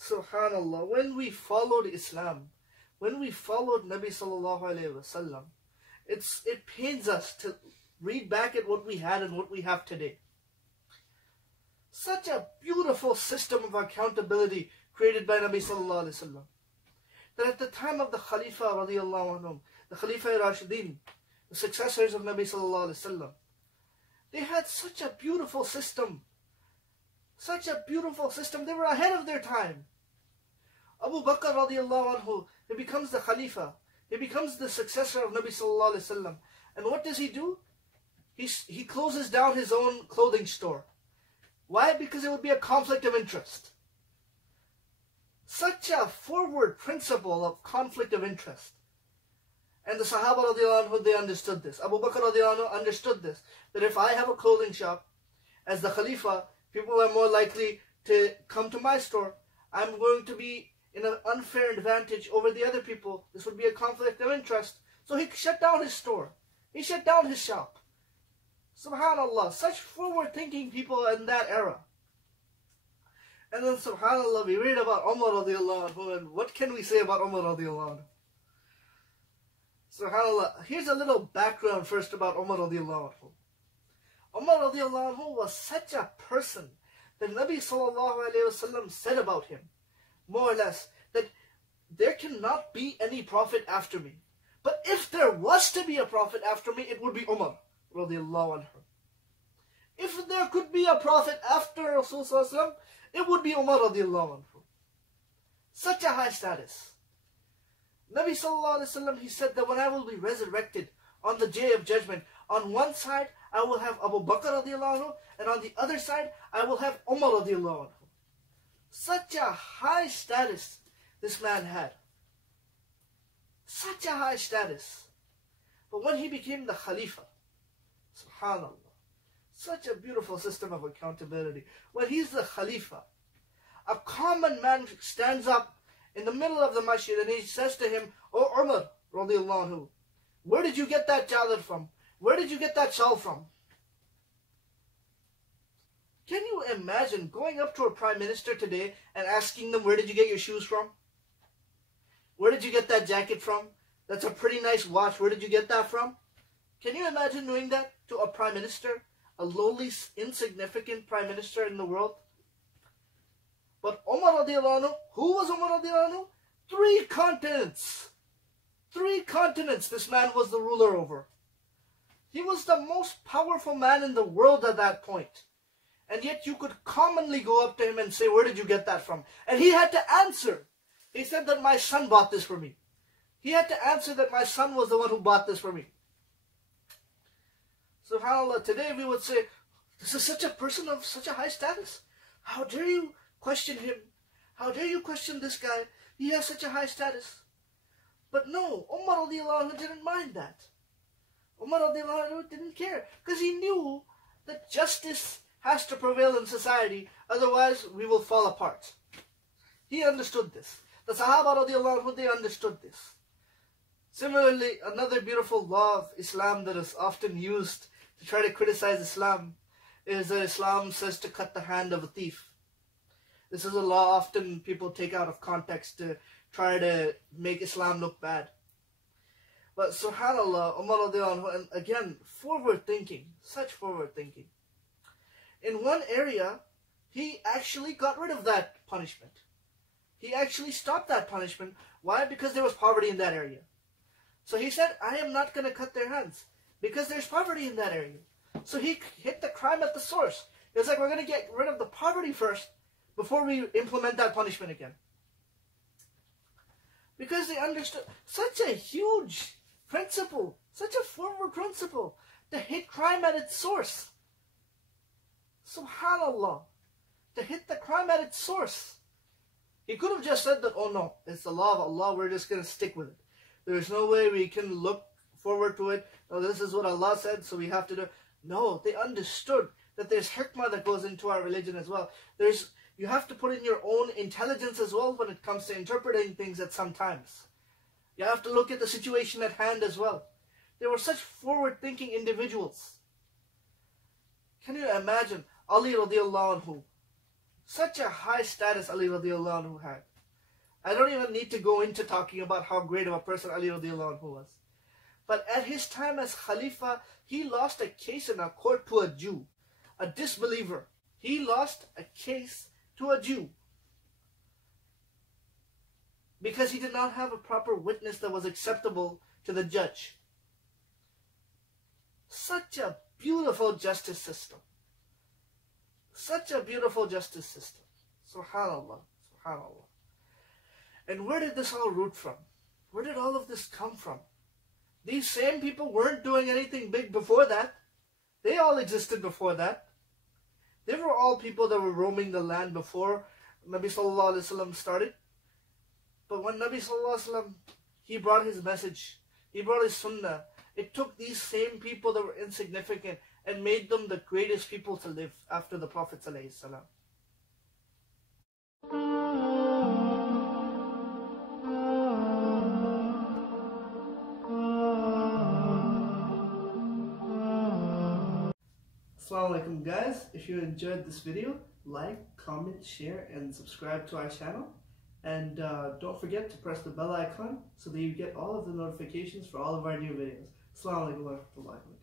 Subhanallah, when we followed Islam, when we followed Nabi Sallallahu Alaihi Wasallam, it pains us to read back at what we had and what we have today. Such a beautiful system of accountability created by Nabi Sallallahu Alaihi Wasallam, that at the time of the Khalifa radiallahu anhum, the Khalifa Rashidin, the successors of Nabi Sallallahu Alaihi Wasallam, they had such a beautiful system. Such a beautiful system. They were ahead of their time. Abu Bakr radiallahu anhu, he becomes the Khalifa. He becomes the successor of Nabi Sallallahu Alaihi Wasallam. And what does he do? He closes down his own clothing store. Why? Because it would be a conflict of interest. Such a forward principle of conflict of interest. And the Sahaba radiallahu anhu, they understood this. Abu Bakr radiallahu anhu understood this. That if I have a clothing shop, as the Khalifa, people are more likely to come to my store. I'm going to be in an unfair advantage over the other people. This would be a conflict of interest. So he shut down his store. He shut down his shop. Subhanallah, such forward-thinking people in that era. And then subhanallah, we read about Umar radiallahu anhu, and what can we say about Umar radiallahu anhu? Subhanallah, here's a little background first about Umar radiallahu anhu. Umar radiallahu anhu was such a person that Nabi sallallahu alayhi wasallam said about him, more or less, that there cannot be any prophet after me. But if there was to be a prophet after me, it would be Umar radiallahu anhu. If there could be a prophet after Rasul sallallahu alayhi wasallam, it would be Umar radiallahu anhu. Such a high status. Nabi sallallahu alayhi wasallam, he said that when I will be resurrected on the day of judgment, on one side I will have Abu Bakr radiallahu anhu, and on the other side I will have Umar radiallahu anhu. Such a high status this man had. Such a high status. But when he became the Khalifa, subhanallah, such a beautiful system of accountability. When he's the Khalifa, a common man stands up in the middle of the masjid and he says to him, "Oh Umar radiallahu anhu, where did you get that chadar from? Where did you get that shawl from?" Can you imagine going up to a prime minister today and asking them, "Where did you get your shoes from? Where did you get that jacket from? That's a pretty nice watch. Where did you get that from?" Can you imagine doing that to a prime minister? A lowly, insignificant prime minister in the world? But Umar radiallahu anhu, who was Umar radiallahu anhu? 3 continents. 3 continents this man was the ruler over. He was the most powerful man in the world at that point. And yet you could commonly go up to him and say, "Where did you get that from?" And he had to answer. He said that my son bought this for me. He had to answer that my son was the one who bought this for me. SubhanAllah, today we would say, this is such a person of such a high status. How dare you question him? How dare you question this guy? He has such a high status. But no, Umar radiallahu anhu didn't mind that. Umar radiallahu anhu didn't care, because he knew that justice has to prevail in society, otherwise we will fall apart. He understood this. The Sahaba radiallahu anhu, they understood this. Similarly, another beautiful law of Islam that is often used to try to criticize Islam is that Islam says to cut the hand of a thief. This is a law often people take out of context to try to make Islam look bad. But subhanAllah, Umar radiallahu anhu, and again, forward thinking, such forward thinking. In one area, he actually got rid of that punishment. He actually stopped that punishment. Why? Because there was poverty in that area. So he said, I am not going to cut their hands because there's poverty in that area. So he hit the crime at the source. It was like, we're going to get rid of the poverty first before we implement that punishment again. Because they understood such a huge principle, such a forward principle, to hit crime at its source. Subhanallah, to hit the crime at its source. He could have just said that, oh no, it's the law of Allah, we're just going to stick with it. There's no way we can look forward to it. No, this is what Allah said, so we have to do it. No, they understood that there's hikmah that goes into our religion as well. You have to put in your own intelligence as well when it comes to interpreting things at some times. You have to look at the situation at hand as well. They were such forward-thinking individuals. Can you imagine Ali radiallahu anhu, Such a high status Ali radiallahu anhu had. I don't even need to go into talking about how great of a person Ali radiallahu anhu was. But at his time as Khalifa, he lost a case in a court to a Jew, a disbeliever. He lost a case to a Jew because he did not have a proper witness that was acceptable to the judge. Such a beautiful justice system. Such a beautiful justice system. Subhanallah. Subhanallah. And where did this all root from? Where did all of this come from? These same people weren't doing anything big before that. They all existed before that. They were all people that were roaming the land before Nabi Sallallahu Alaihi Wasallam started. But when Nabi Sallallahu Alaihi Wasallam, he brought his message, he brought his sunnah, it took these same people that were insignificant and made them the greatest people to live after the Prophet Sallallahu Alaihi Wasallam. Assalamu alaikum guys. If you enjoyed this video, like, comment, share and subscribe to our channel. And don't forget to press the bell icon so that you get all of the notifications for all of our new videos. Assalamu alaikum wa rahmatullahi wa barakatuh.